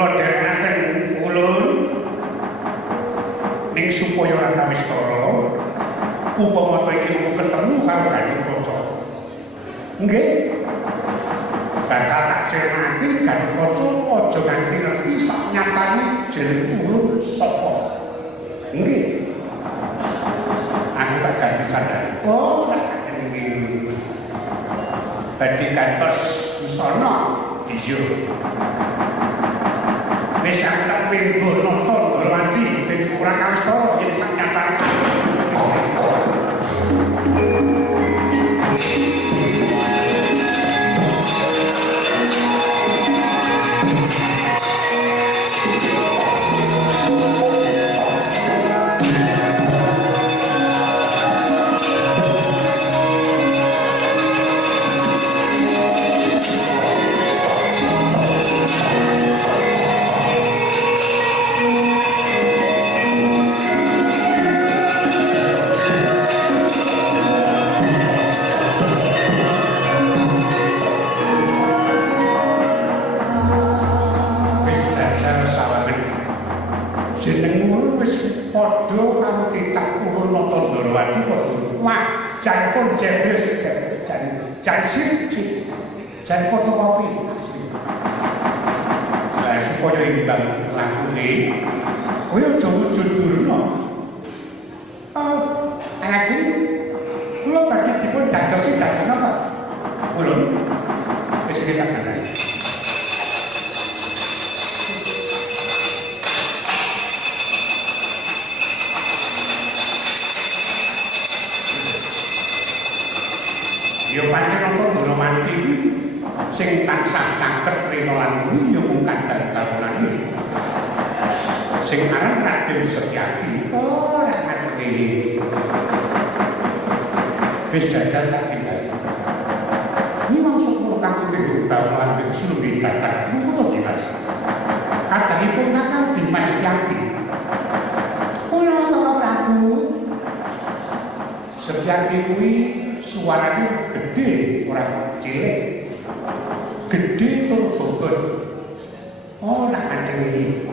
kula dherekaken ulun ning supaya ora kawistara upama to iki mung ketemu karo Gatotkaca. Nggih. Bakal tak sirnati Gatotkaca aja nganti ngerti sak nyatane jeneng ulun sapa. Nggih. Aku tak ganti sandal. Oh, tak ngene. Badhe kantos sono. Iya. Wis aku tak pengen nonton Gorwanti ben ora kawistara yen sak nyatane. Jangan jebres, jangan sip, jangan fotokopi. Lah supaya imbang lakune, kowe aja wujud durna. Lajeng kula badhe dipun dadosi dados napa? Ulun wis kita kandhani. Ya pancen apa Gorwanti sing tansah cangket rena lan kuwi ya mung kandhang tarunane. Sing aran Raden Setyaki. Oh, ora ngerti. Wis jajan tak tinggal. Ini maksud kula kanggo taun lan sing datang. Niku to Dimas. Kadangipun kakang Dimas Setyaki. Kula Prabu Setyaki kuwi suaranya gede, orang cilik, gede tur bobot. Oh, nak ngandeng ini,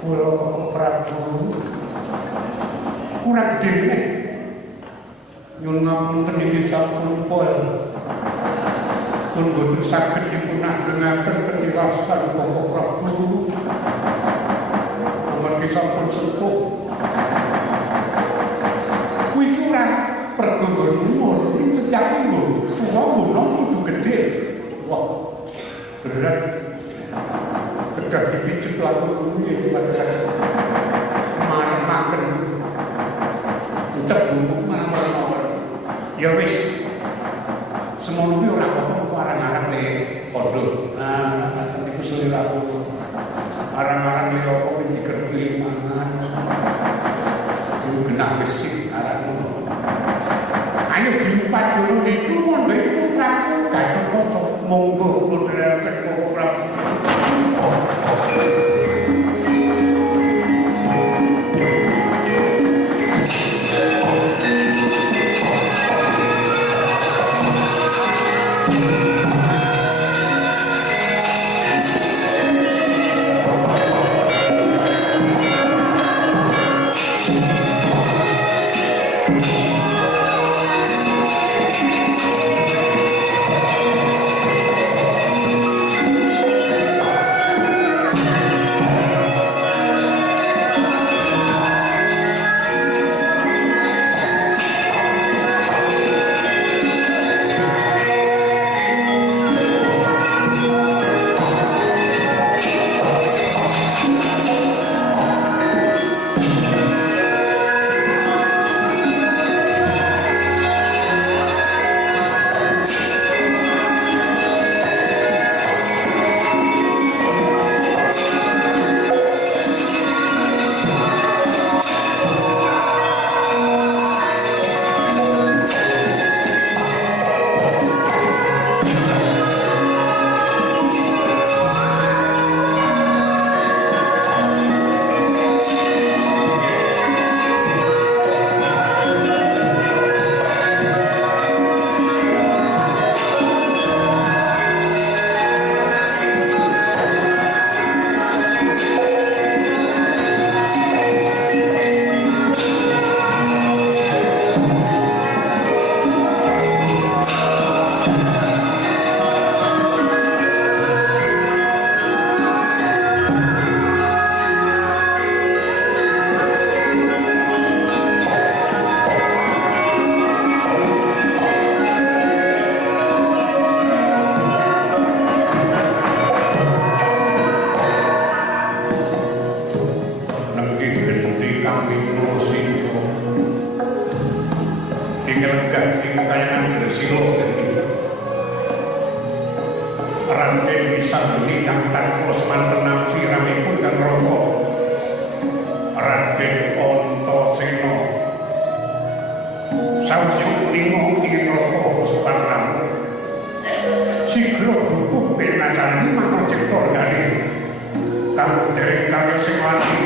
kula Kakang Prabu, kurang gede nih. Nyun ngapunten inggih sampun pol. Pun boten saged dipunanggengaken petilasan Kakang Prabu. Amargi sampun sepuh. Kuwi ki ora pergonggon umur. Setyaki lho, tuwa gunung kudu gede. Wah, berat. Kedah dipijet laku iki padahal maremaken. Cek bumbu marem-marem. Ya wis. Semono kuwi ora apa-apa arang-arang le pondok. Nah, niku seliraku. Arang-arang le apa kuwi digerti mangan. Kuwi genah wis arang ngono. Ayo diumpat dulu di cuman baik putraku Gatotkaca monggo putraken Kakang Prabu. den wisambeni kang tanpa semanten nampi ramipun kang rata Raden Antasena sawise uninga ing rasa separang sigra bubuh penacani manah cipta gane kang dereng karya sing wani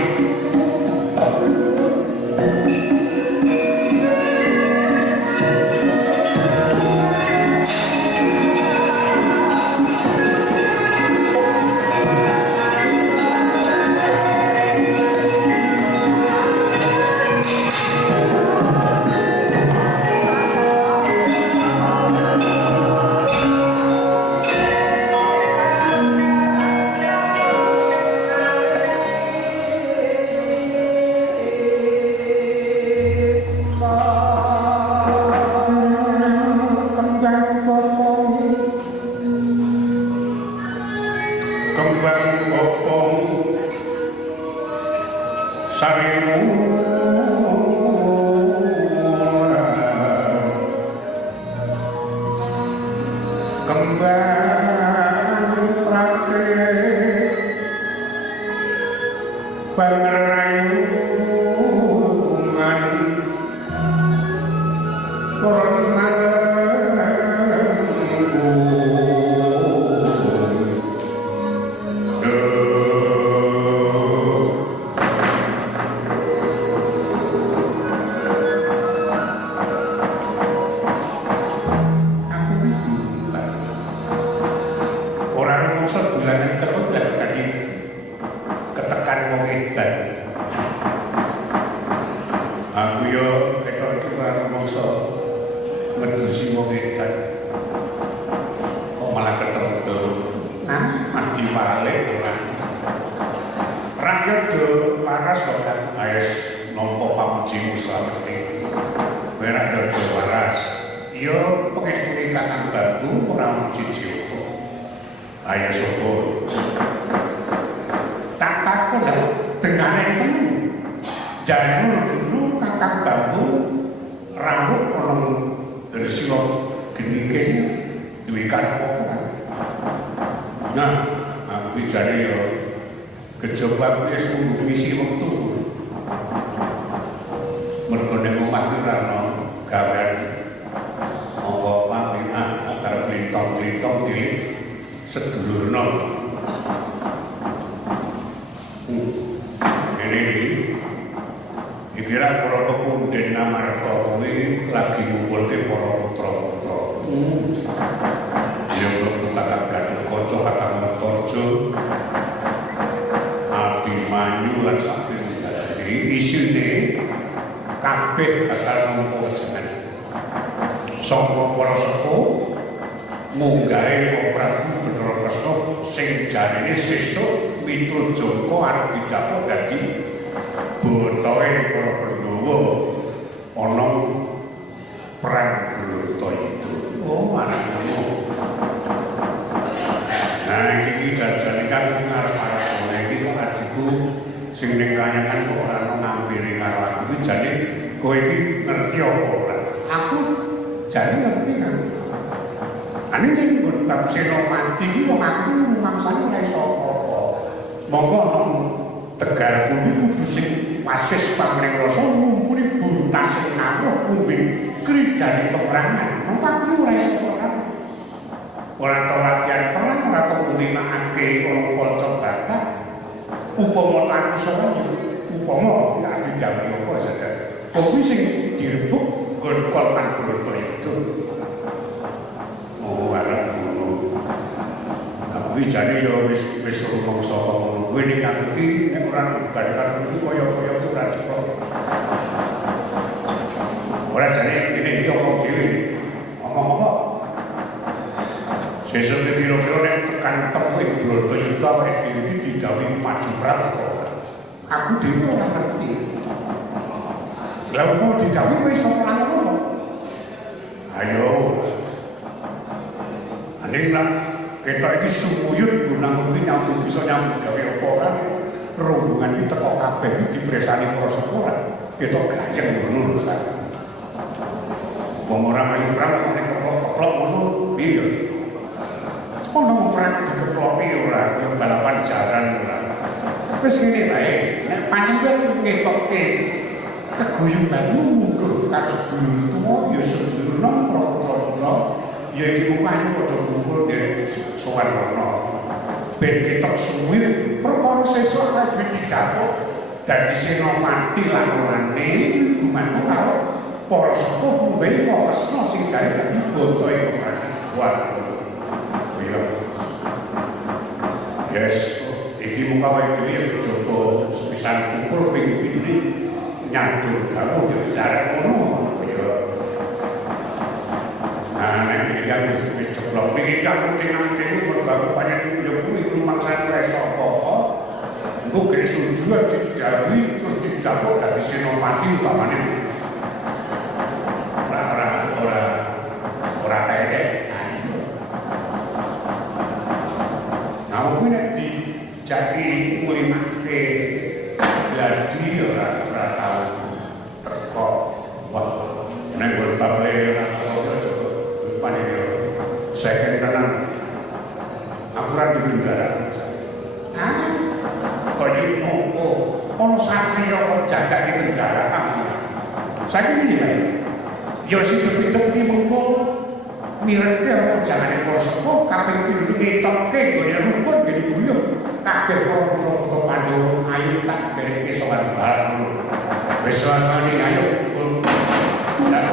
jaran ora. Wis ngene wae, nek panjenengan ngetokke keguyubanmu munggo karo sedulur tuwa ya sedulur nang putra-putra ya iki mukane padha kumpul dari sowan rono. Ben ketok suwe perkara sesuk kabeh dicatok dadi senopati lan orane gumanku karo para sepuh mbehe kresna sing jare dadi botoe keprakan. Wah. Iya. Yes, iki muka wae dhewe coba sepisan kumpul ping-ping nyantur dawuh yo darat ngono. Ya. Nah, nek iki kan wis ceplok iki kan penting-penting mergo panjenengan yo kuwi rumangsane ora iso apa-apa. Engko kene sujuan didhawuhi terus dicapuk dadi senopati umpamane. Ora teke. Nah, kuwi nek dijaki mulimake gladi ora tau teko. Wah, nek bab-bable ora tau coba panjenengan seken tenan. Aku ra digendara. Kaya ngopo, ana satriya kok jagat di kendaraan. Saiki ngene wae. Ya sithik-sithik iki mengko mireke ana jalane para sepuh kaping pindho ngetokke gone rukun gene guyub. Kabeh para putra-putra Pandhawa ayo tak dereke sowan bareng. Wis rasane ayo. Dan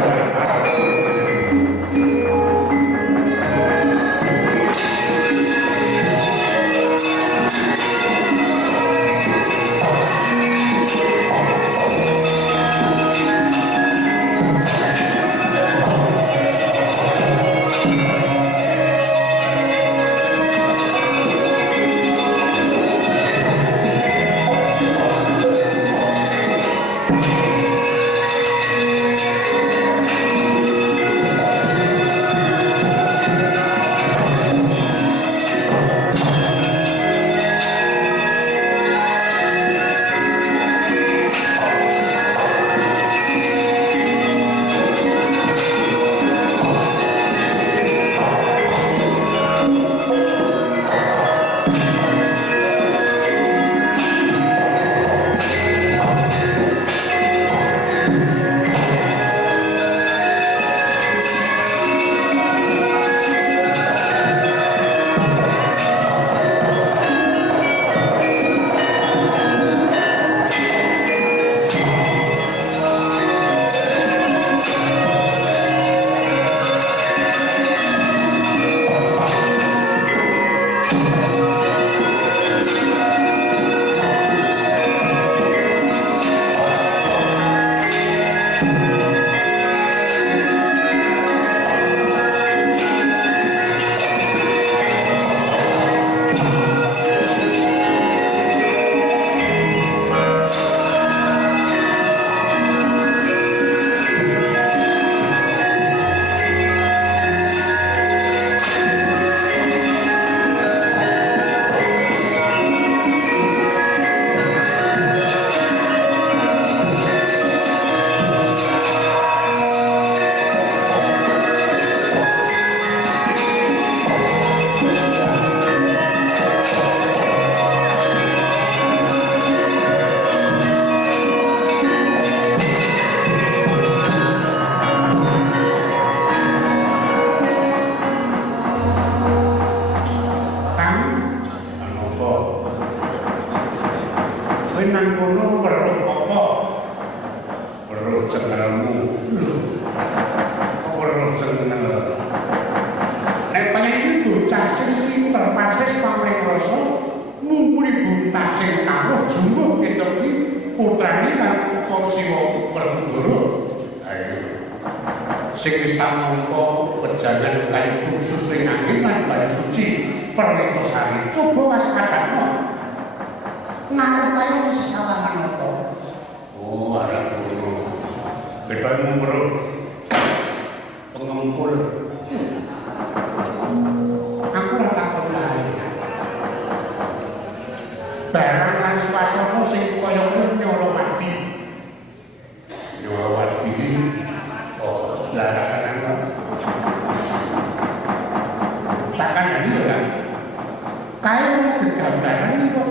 Ayo gegambaran kok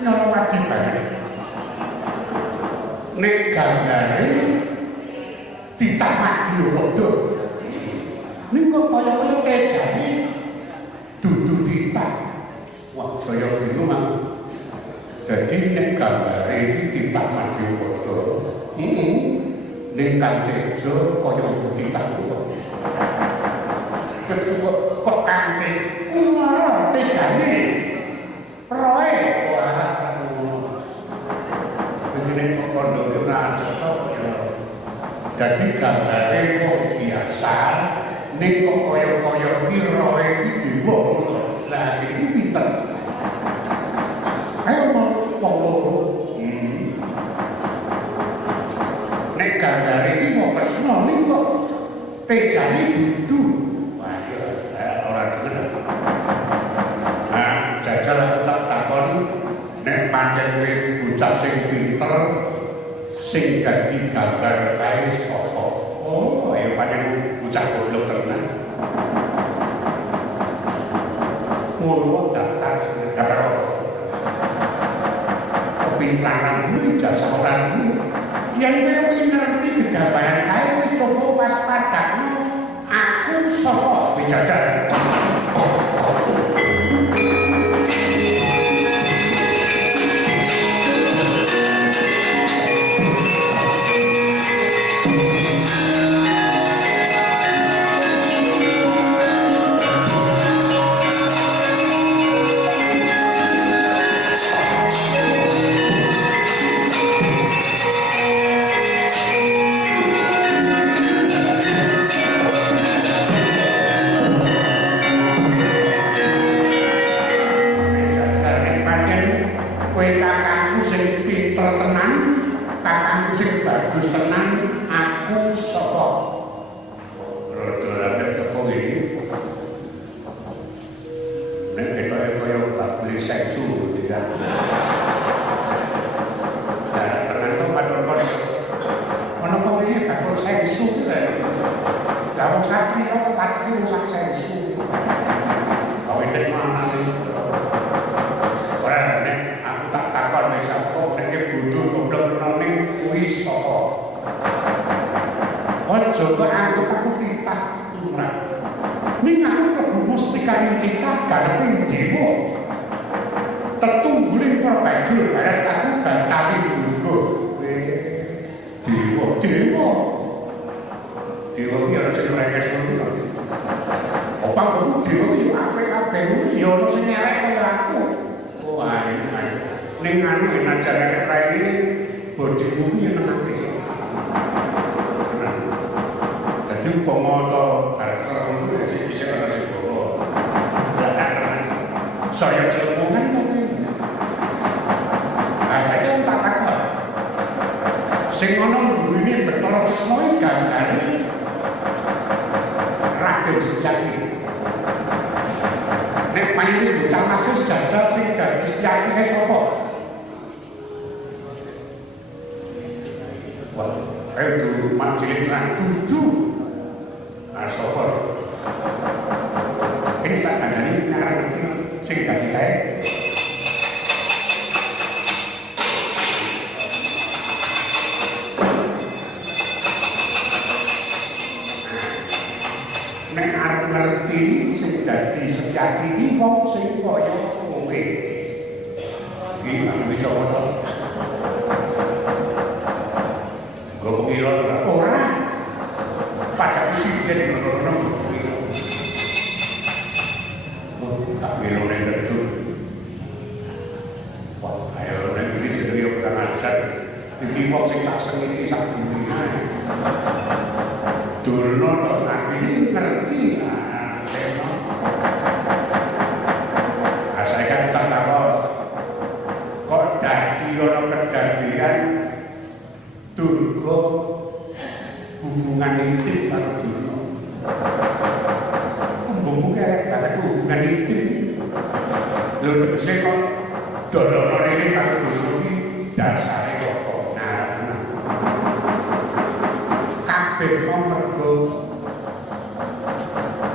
nyono wadi bareng. Nek gambare ditamaki padha. Niku kaya-kaya tejane dudu titak. Wah, saya bingung mang. Dadi nek gambare iki ditamaki padha. Nek kang tejo kaya titak kok. Kok kante wah tejane roe ora ngono begini kok kondo ora cocok dadi gambare kok biasa ning kok kaya-kaya ki roe iki dewa ngono lah iki pinter ayo wong loro nek gambare iki mau kesno ning kok tejane dudu jajal aku tak takon nek pancen kowe bocah sing pinter sing dadi gambar kae sapa oh ayo pancen bocah goblok tenan ngono daftar kepintaran kuwi jasa ora kuwi yen kowe ngerti gegambaran kae wis coba waspadakno aku sapa jajal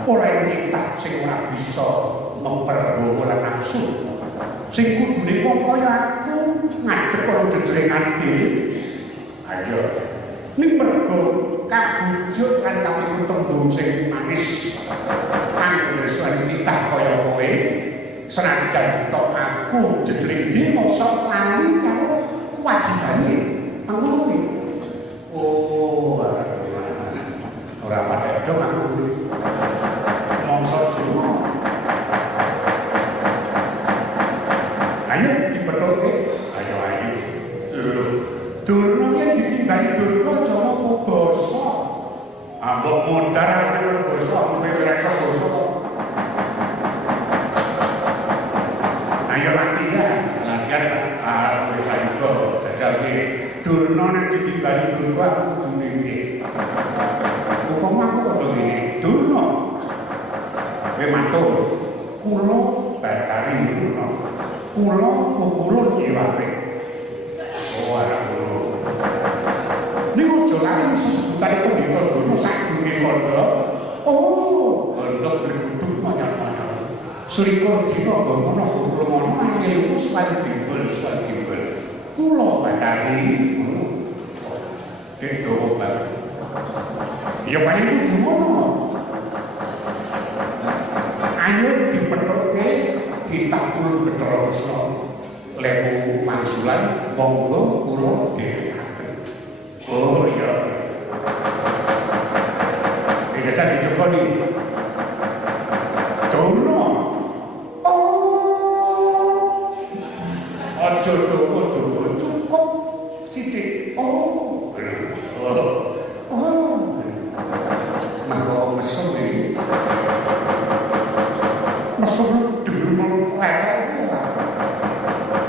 ora kita sing ora bisa memperbawa nafsu Sing kudune wong kaya aku ngadeg karo jejreng adil. Ayo. Ning mergo kabujuk lan kami tembung sing manis. Anggere sing titah kaya kowe. Senajan tok aku jejreng iki mosok lali karo kewajibane. Ngono kuwi. Oh, ora padha dong aku. Mongso cuma. Ayo dipetoke. Ayo. Lho. Durna yen ditimbali durna aja mau basa. Ambok modar karo basa, kowe ora iso basa. Ayo latihan wis ayo jajal iki. Durna nek ditimbali durna aku kudu ngene. Upama aku kok ngene, durna. Kowe matur, kula Batari Durna. Kula kukulun iwate. Oh, ora ngono. Niku aja lali sesebutane pendhita Durna sadurunge kandha. Oh, kandha berkudung manyar-manyar. Srika dina bangono kula ngono angel uswal timbul. Kula Batari ngono. Itu banget. Ya paling kudu ngono. Ayo dipetoke ditakul Bathara Kresna. Lewu mangsulan monggo kula dherekaken. Oh iya. Iki tadi dicokoni. Durna. Oh. Aja dawa cukup sithik. Oh. Mangko mesem iki. Mesem dhewe lecet ora.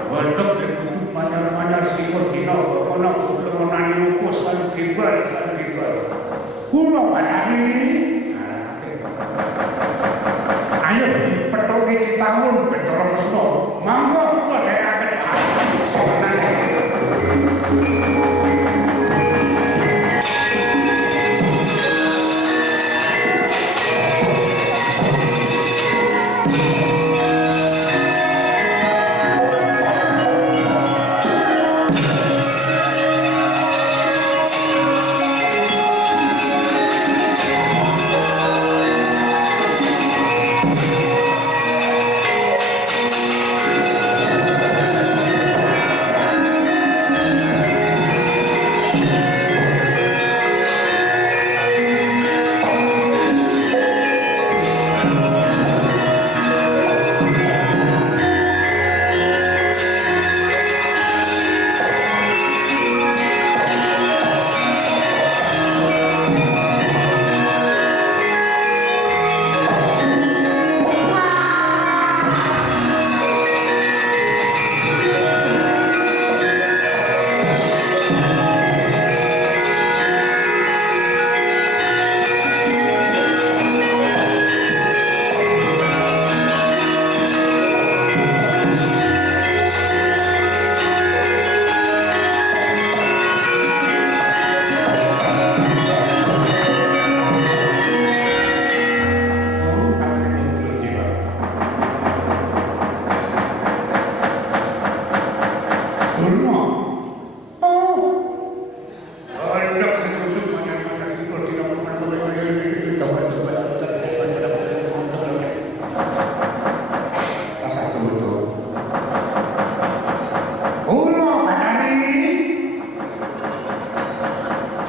Wedok kudu manyar-manyar sing dina ana kemonane ukus lan kibar. Kula Batari. Ayo dipetoke ditangun Bathara Kresna. Mangga kula dherekaken.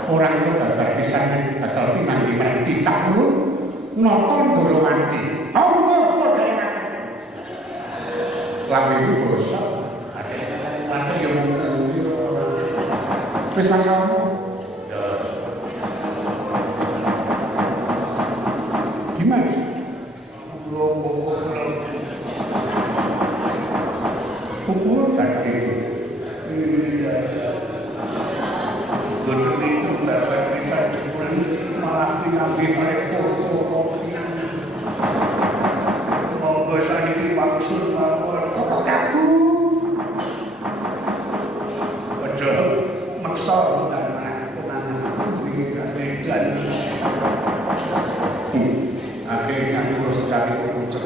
Orang itu bakal bisa bakal pinang-pinang ditangun nonton dulu mati. Oh enggak, ada yang lagu itu bosok, ada yang ngomong bisa kamu gimana? Pukul tak gitu. Betul itu dapat bisa jebol malah pinambi kare fotokopi. Monggo saniki maksud mawon kok aku. Aja maksa undangan iki kan. Akhirnya aku harus cari pucuk.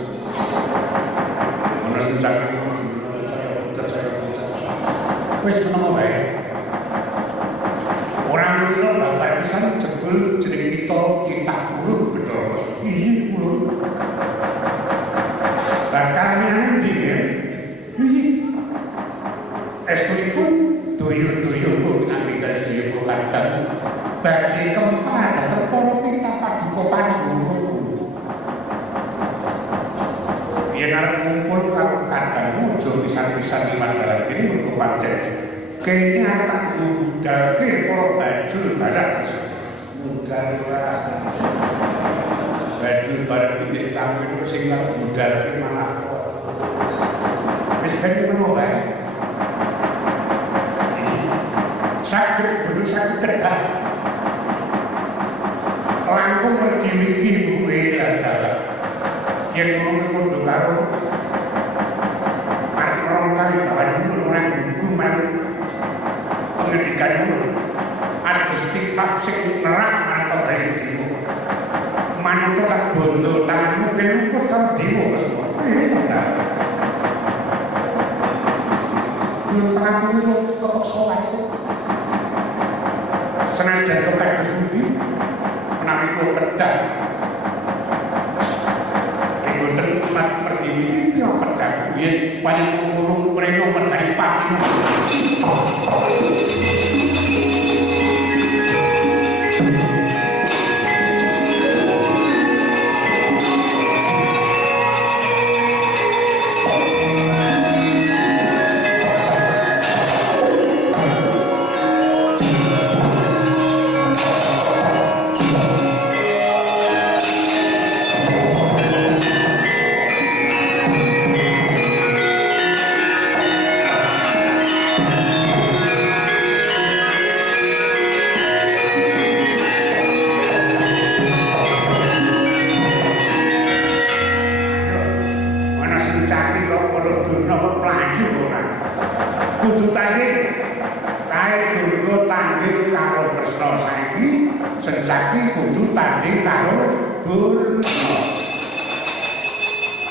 Mana sejak itu Wis menawa wae. Orang kira bapak pisan jebul jeneng kita Kitab Ulun Bathara. Iya ulun. Bakalnya ndi ya? Iya. Estunipun doyo-doyo kok nami kali doyo kadang. Badhe kempat terporo kita paduka Pandhawa. Yen arep ngumpul karo kadang aja pisan-pisan liwat dalan kene mergo pancen kene arep ngudalke para bajul barak mudal ora bajul barak iki sampe sing arep ngudalke malah wis ben menawa wae saged kudu saged tegal langkung mergi-mergi buwe adalah yang ngomong kondo karo orang kali bahwa dulu orang hukuman pendidikan dulu ada istiqlal sing nerak mana pembalik jiwa mana itu tak bondo tanganmu keluput kalau jiwa semua ini tak belum tanganmu itu kepok sholat itu senajan tokat kesudi menawi ku pedang tempat pergi ini tidak percaya ya paling ngomong mereka berkali pagi Sencaki kudu tanding karo Durna.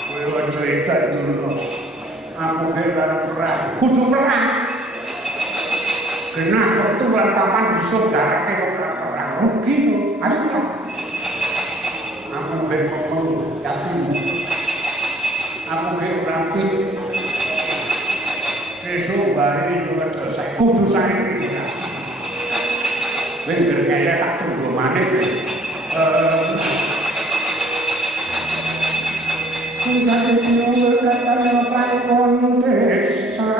Kowe aja edan Durna. Aku kira perang. Kudu perang. Genah ketulan papan disodarake kok perang. Rugi lho. Ayo ya. Aku ben ngomong yakin. Aku kira rapi. Sesuk bae yo aja sae. Kudu saiki. Bener kaya tak tunggu manik Sungkai dino katanya pangkon desa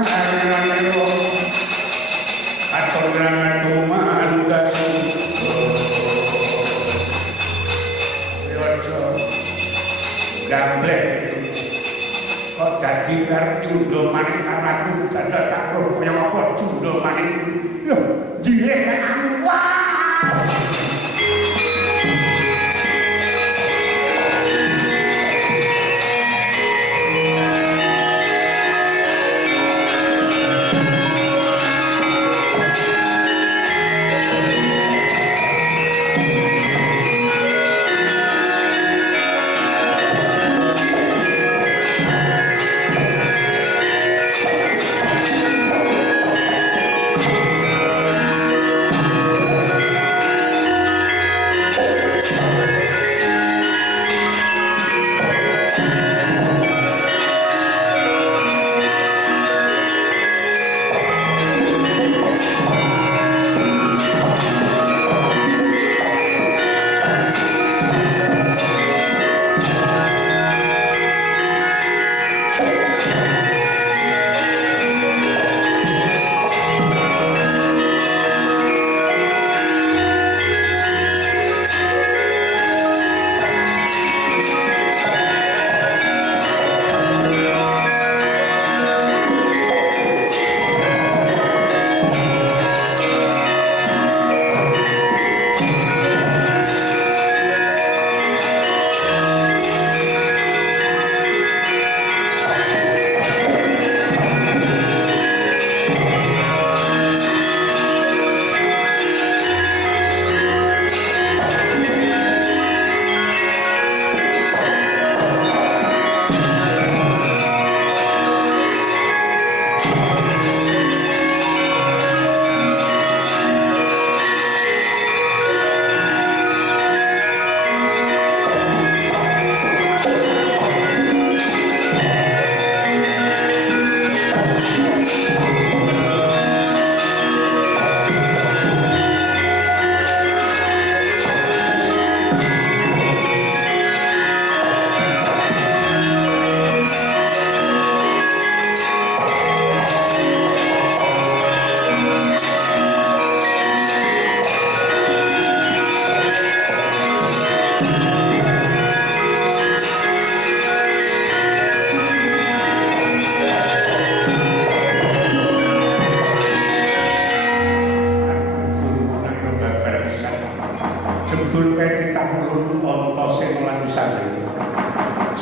Atau nama tumandan Yojo Gamblek Kok jadi karena jundo manik karena aku jada tak roh yang apa jundo manik Yoh jilek kan aku wah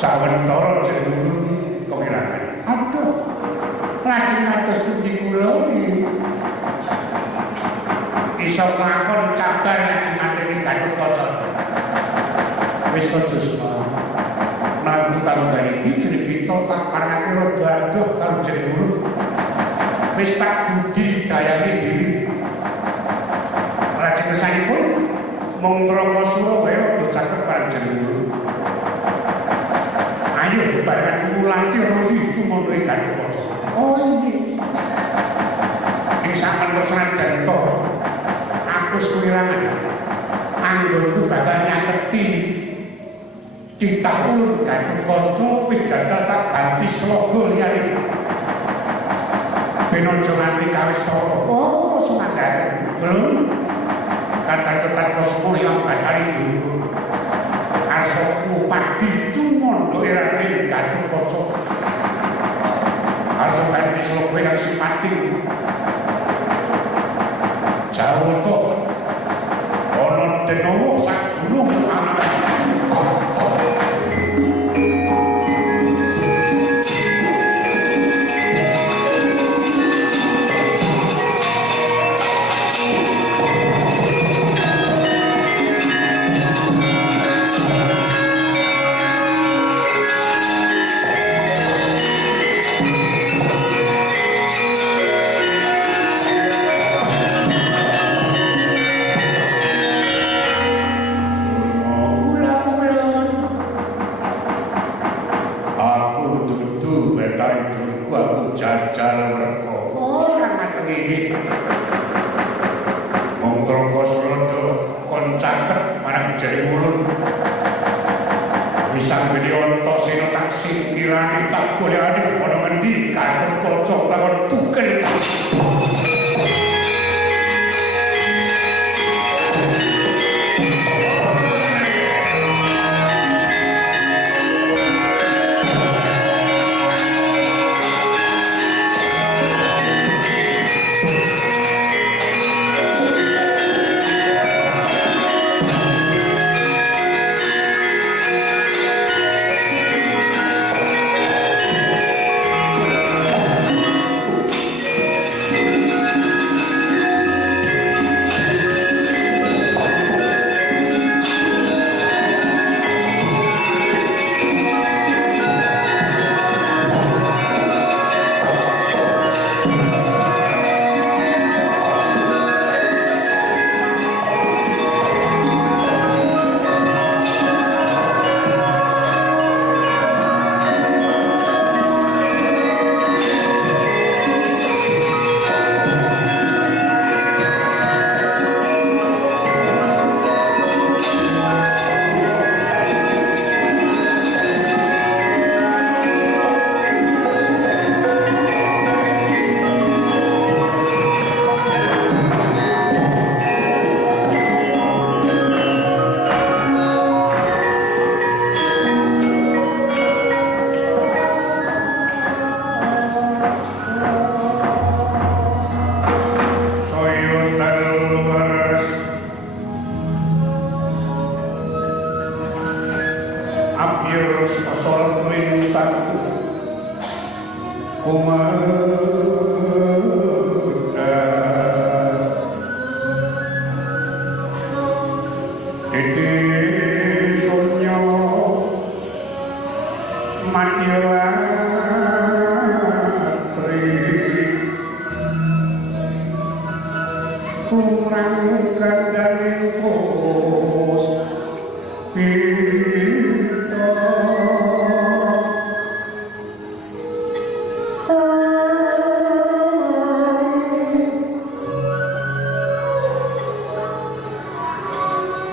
Sawentara jeneng kewirangan. Aduh. Lajeng kados pundi kula iso nglakon cabar lajeng mateni Gatotkaca. Wis sedasa. Nang tukang iki jeneng kita tak parangake rada adoh karo jeneng guru. Wis tak budi dayane dhewe. Lajeng kesanipun mung Trangkasura wae rada caket parang jeneng guru. Ayo barang mulanti rodi cuma duwe Gatotkaca. Oh ini. Ing samangersan janto. Aku kuwirangan. Anggonku bakal nyaketi ditahun Gatotkaca wis jajal tak ganti sloga liyane. Ben aja nganti kawis tara. Oh, semangat. Belum. Kata-kata kosmul yang bakal dulu. Asokmu padi cuma doe Raden Gatotkaca. Asok ganti sloga yang simpatik. Jawata ana denowo sak gunung anak.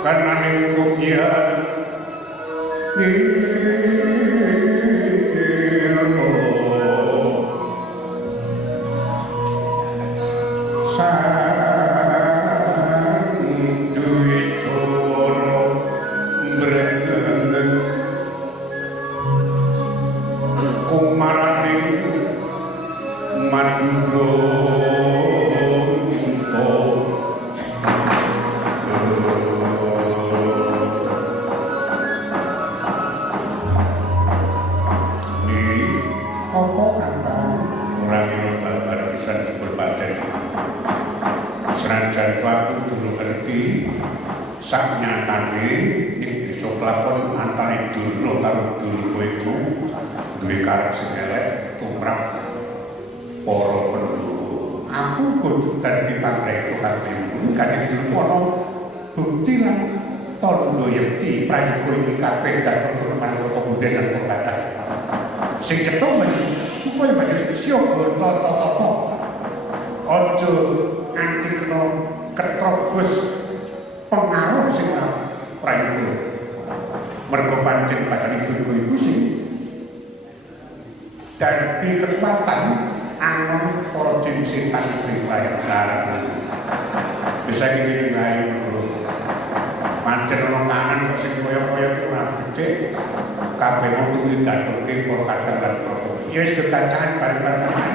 kananing kopian saknyatane ning bisa kelakon antane Durna karo Durga iku duwe karep sing elek tumrap para penduduk. Aku kudu dadi pangreto kabeh kadhe Durna bukti lan tandha yekti prayoga iki kabeh gatel marang pemuda lan perbataan. Sing cetha supaya badhe siaga tata-tata. Aja nganti kena ketrobos pengaruh sing prayoga mergo pancen bakal itu sing dadi kekuatan anon para jin setan pribadi bisa gini wae bro pancen ana kanan sing kaya-kaya ora becik kabeh wong kuwi datulke para kadang lan para ya wis kekancan bareng-bareng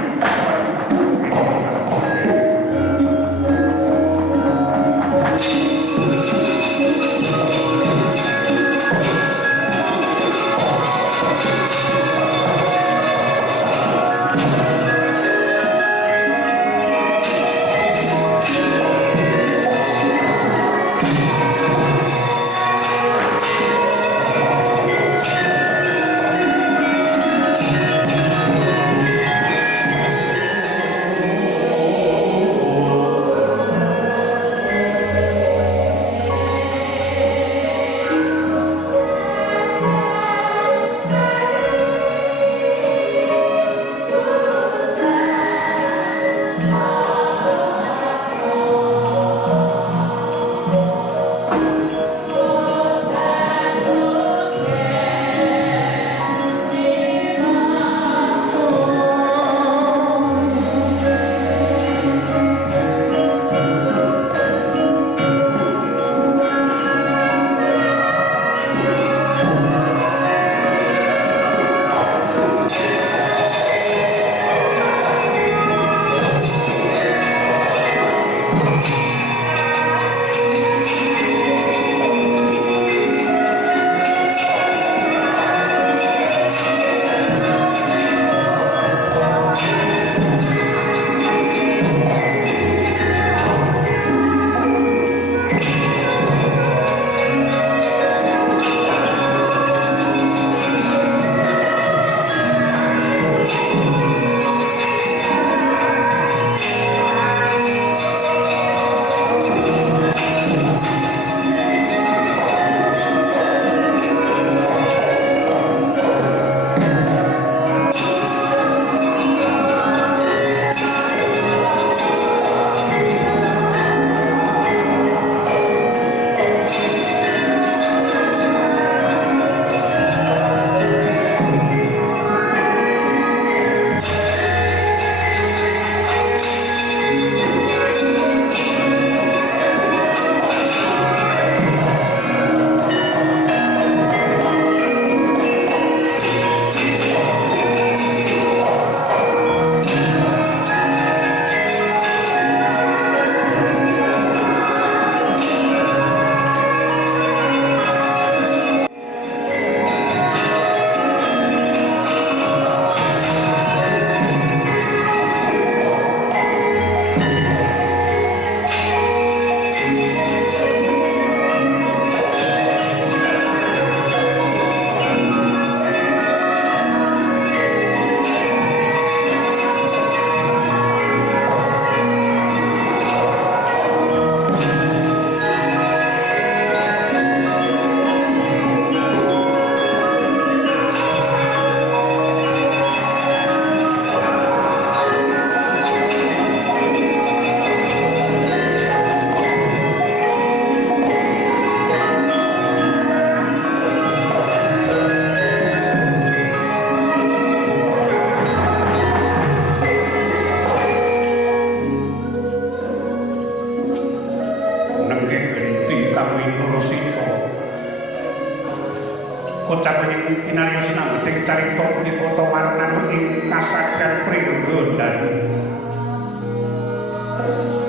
caping kinariosi nanging carita punika tawarnan ing kasatriyan Pringgodan.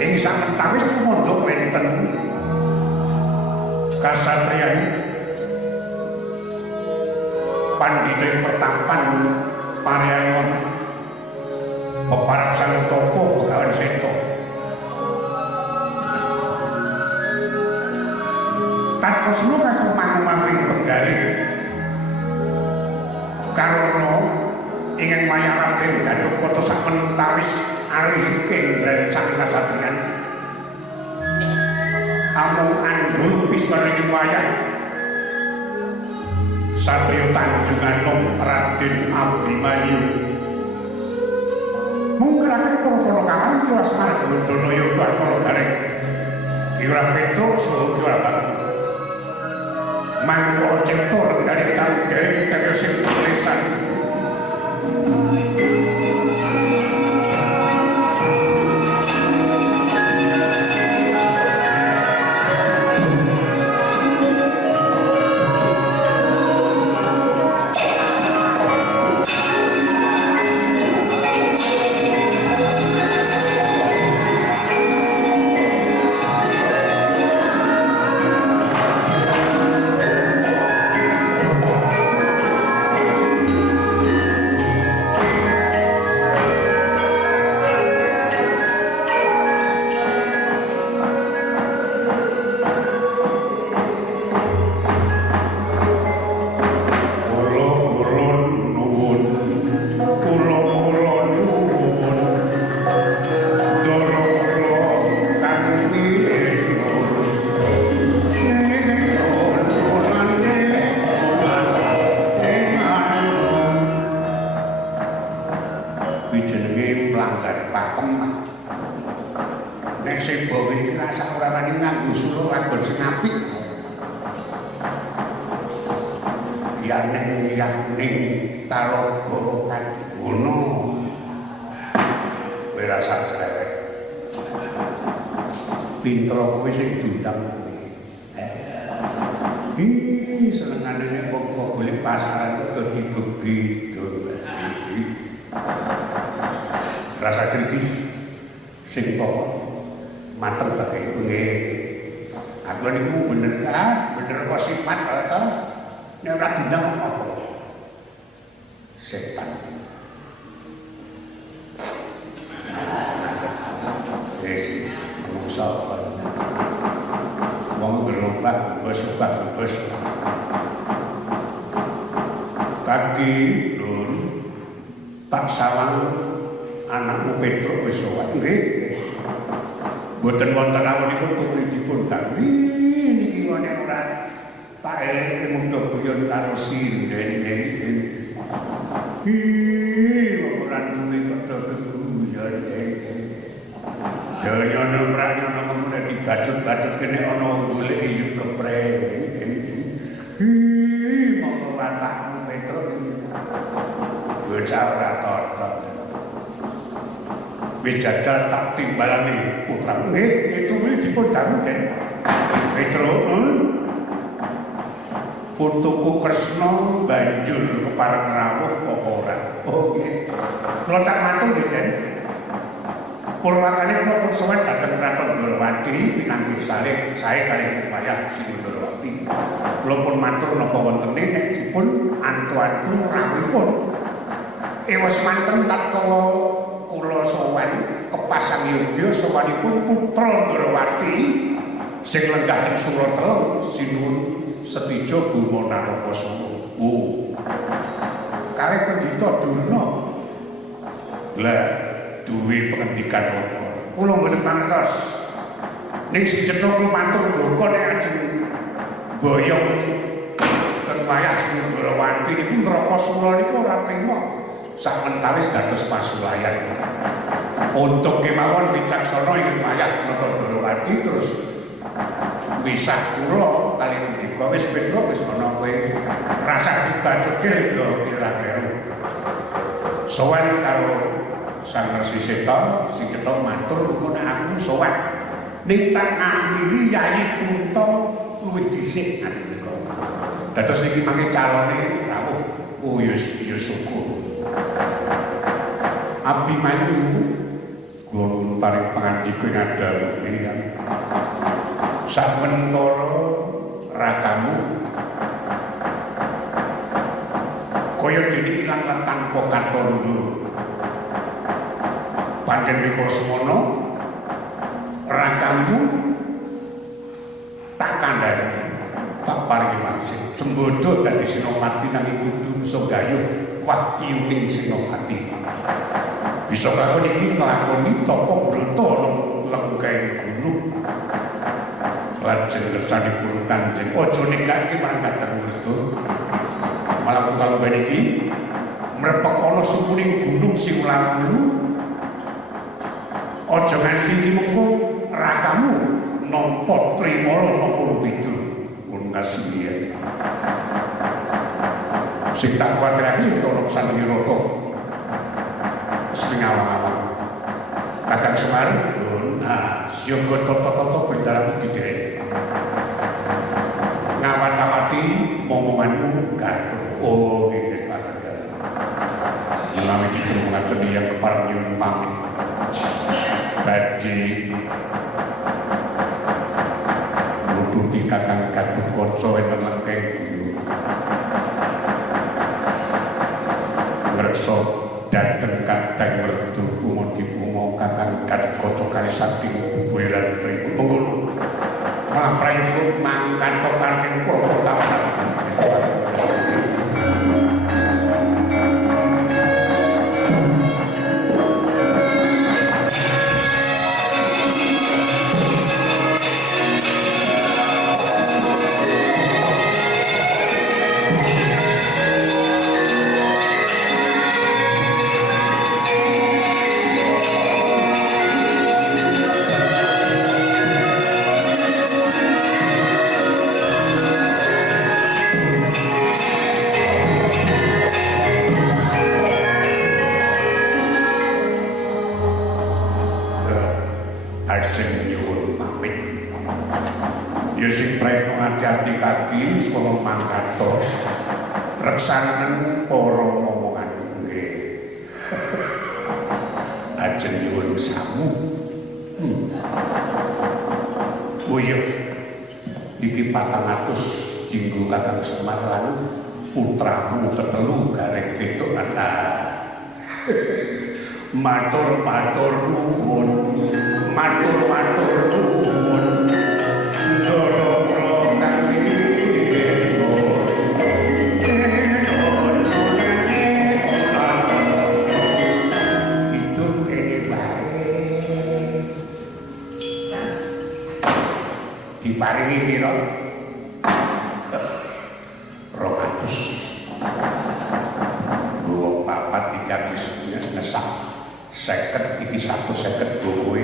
Ing sawetawis tumandha wonten kasatriyan pandhita ing pertapan Paryangon peparap sang topo Begawan Seta. Tatkosno kakumang-kumang penggalih karana ingin mayang Raden Gatotkaca samentawis ari kendran saking kasatriyan amung andul piswaning wayang Satriya Tanjung Anom Raden Abimanyu mungkaraken para kawan Kiwas Margodono Yoga para gareng Kiwra Petro saha Kiwra Bagus mangko cipta renggane kang dereng kaya sing tulisan Wijajal tak timbalane putra nggih itu dipun dangu Den Petro putuku Kresna banjur kepareng rawuh apa ora oh nggih kula tak matur nggih Den purwakane kula pun sowan dhateng Kraton Ndorowati pinanggih salih sae kalih upaya Sri Ndorowati kula pun matur napa wontene nek dipun antu-antu rawuhipun ewas manten tatkala kula sowan kepasang yogya sowanipun putra Ndorowati sing lenggah teng Suratelem sinuwun Setija Buma Narapasana. Kalih Pendhita Durna. Lah duwe pengendikan apa? Kula mboten mangertos. Ning sing cetha kula matur mboko nek ajeng boyong teng wayah Sri Ndorowati niku Narapasana niku ora trima samentawis dados pasulayan. Untuk kemawon wicaksana ing wayah Nata Ndorowati terus wisah kula kali menika wis Petro wis ana kowe rasa dibacuke lho kira-kira. Sowan karo Sang Resi Seta sing cetha matur nuwun aku sowan ning tak akhiri Yayi Kunto luwih dhisik ngaten menika. Dados iki mangke calone rawuh. Oh ya syukur. Abimanyu kula nuwun paring pangandika ngadalu ya. Samentara rakamu kaya dene ilang lan tanpa katondo. Pancen rika semono rakamu tak kandhani tak paringi maksud sembodo dadi Senopati nanging kudu bisa gayuh wahyuning Senopati. Bisa kakon iki nglakoni tapa brata lenggahing gunung. Lajeng kersanipun Kanjeng aja nekake marang Kadang Werda. Malah tukang ben iki mrepek ana supuning gunung sing ulang-ulu. Aja nganti mengko rakamu nampa Trimala napa Rupidra. Ngasih sing tak kuwatirake utawa Sandhirata sing awang-awang Kakang Semar nah yoga tata-tata bendaran didhek ngawat-awati momonganmu gaduh oh nggih Kakang menawi kita mengatur yang kepareng nyuwun pamit badhe nututi Kakang Gatotkaca enten lengkeng gunung. Ngreksa dhateng Kadang Werda bunga Kakang Gatotkaca kali saking buburan tripun monggo. Malah prayuga mangkat kanthi para tawanan. Hati-hati kaki sekolah mangkato reksanen para momongan nggih ajeng nyuwun samu oh iya iki 400 dinggo Kakang Semar lan putramu tetelu gareng ketok ana matur nuwun diparingi pira 200 ngesak 50 iki 150 kowe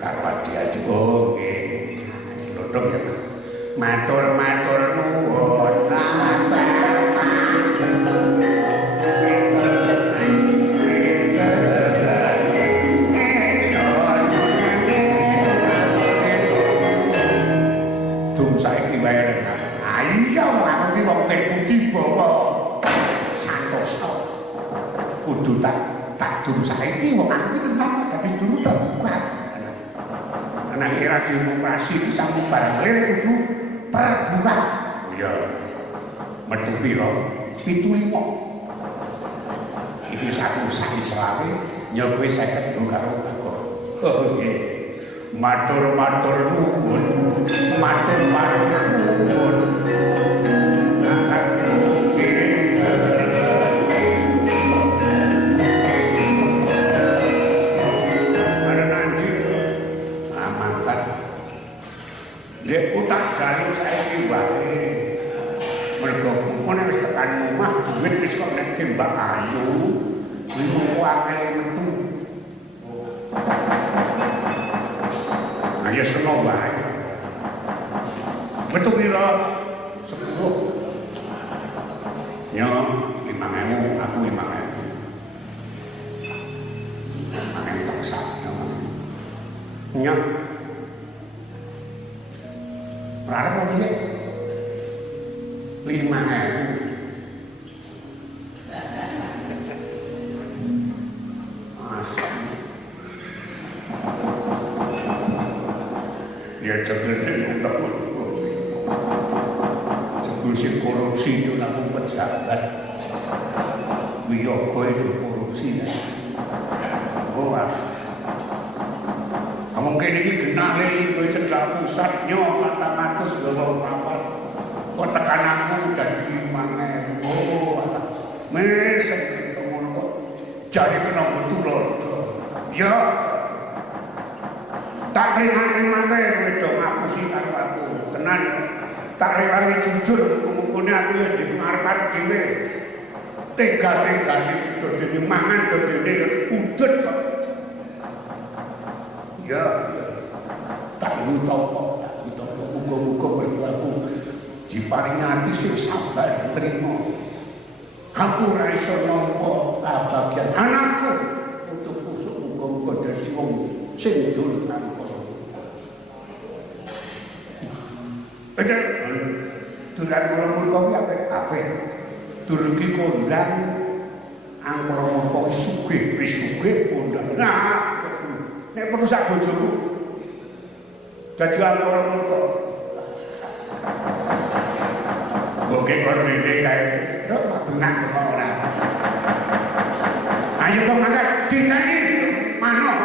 karo adi-adi oh nggih lodong ya matur nuwun saiki wae rek. Ayo aku iki wong budi bawa santosa. Kudu tak dum saiki wong aku tenan tapi dulu tak buka. Ana era demokrasi iki sampun bareng lere kudu terbuka. Oh iya. Metu pira? 75. Iki satu sak Islame nyoba 50 karo aku. Oh nggih. Matur nuwun. Dek utak jalur saiki wae. Mergo kumpul wis tekan omah duit wis kok nek Mbak Ayu. Kuwi mung akeh metu. Ayo seno wae. Metu pira? 10. Yo 5.000, aku 5.000. 5.000 tak sak. Nyok. Rare mau piye? 5.000. Ya jangan sing korupsi itu namun pejabat Wiyogo itu korupsi ya. Oh mungkin ini kenali gue cedak pusatnya kata-kata segala apa kok tekan aku dari mana mesek ngomong kok jadi kena betul ya tak terima itu aku sih karo aku tenan tak rewangi jujur ngomongnya aku ya di pengarep dhewe tega-tegane dodene mangan dodene udut kok ya tak utopo muga-muga berlaku diparingi ati sing sabar trimo aku ora iso nampa kabagian anakku untuk kusuk muga-muga dadi wong sing dolan Betul, tulan murmur kopi apa? Turun ki kondang, angkor murmur kopi sugih kondang. Nah, nek perlu sak bojoku. Dadi angkor murmur. Oke kon ngene kae, kok magenak kok ora. Ayo kok mangkat dinani mano.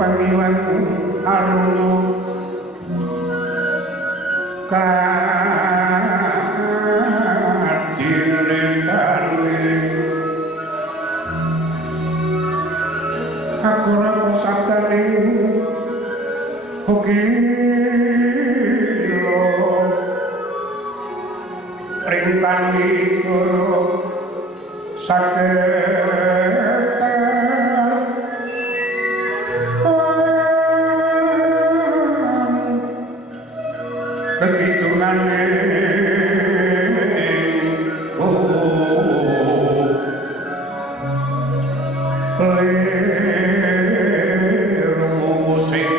pamilan aruna kadilekane aku ora satane hoki ringkan iku saketan kekitungane leru sing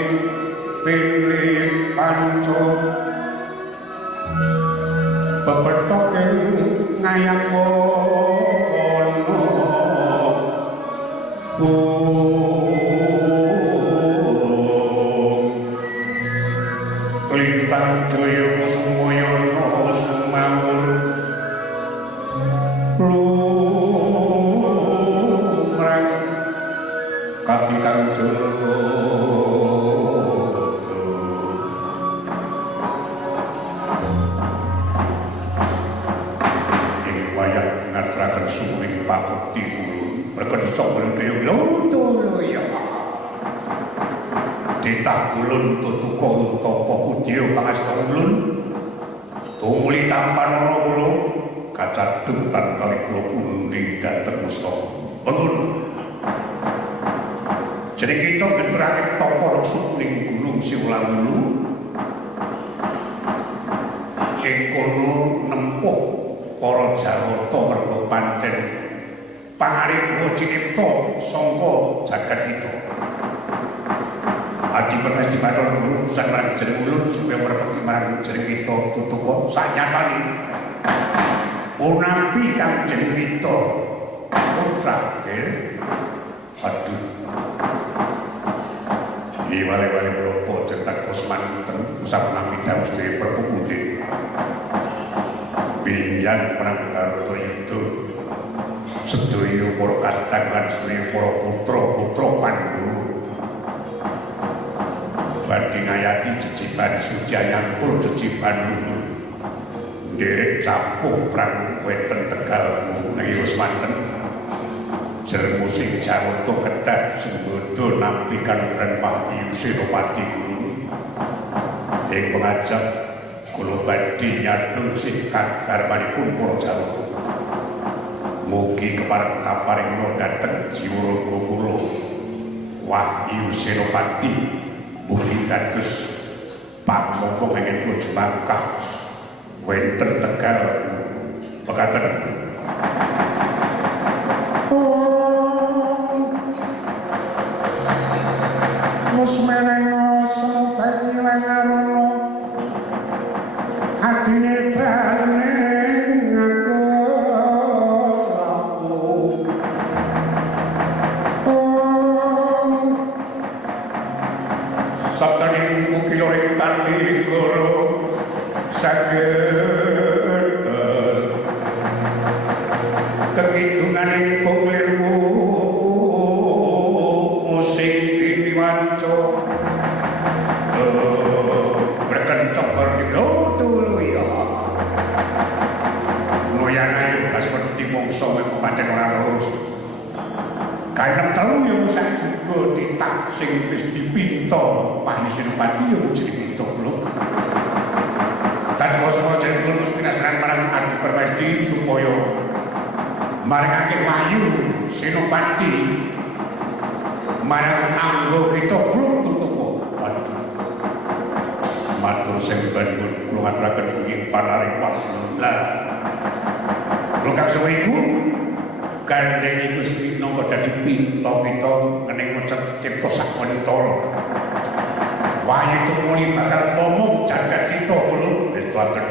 pilih panco bebetok ngayang lintang jaya kusumayana sumawur lumrang kaki kang jero kene wayah ngatraken suwing paketi berkencok berdeyo loya ditah ulun tutuko topo kudio pangasta ulun tumuli tampan ana kula kacadutan kali kula pundi dateng musta bangun jadi kita ngeteraken topo sukuning gunung Siwulangulu ing kono nempuh para Jawata merga pancen pangarep cinipta sangka jagat kita. Adi Permesti Bathara Guru sanad jeneng ulun supaya merpati marang jeneng kita tutuko sanyatane. Punampi kang jeneng kita putra aduh. Iki wale-wale mlopo cetak kosmanten sapunampi dawuh sedaya perpukundin. Binjang perang Bharatayuda sedaya para kadang lan sedaya para putra-putra Pandhawa badhe ngayati jejiban sujan nyangkul jejiban lulu nderek capuh prang weten Tegal nggih Usmanten jermu sing Jawata kedah sembodo nampi kanugrahan Wahyu Senopati Guru ing pengajap kula badhe nyadun sing kadarmanipun para Jawata mugi kepareng kaparingna dhateng jiwa kula Wahyu Senopati mugi dados pamongko pengen kula jumangkah wenten Tegal mekaten mus meneng sampai ilang arono adine daleng aku sabdaning mugi ora kanthi guru saged kekidunganing kuklirmu musik piniwanco berkencok berdilo tulu ya ngoyang ayo seperti mongso pancen ora lurus kaenem telu yo sak juga ditak sing wis dipinta Wahyu Senopati yo jeneng pinta kula. Dan kosmo jeneng kula pinasran marang Adi Permesti supaya marangake Wahyu Senopati marang anggo kita kula tutuko. Waduh. Matur sing bangun kula ngaturaken ing panarepah. Lah. Kula kang sewu iku gandeng iku minangka dadi pinta-pinta ngening mecet cipta sakwentara. Wahyu tumuli bakal ngomong jagat kita kula wis tuaken.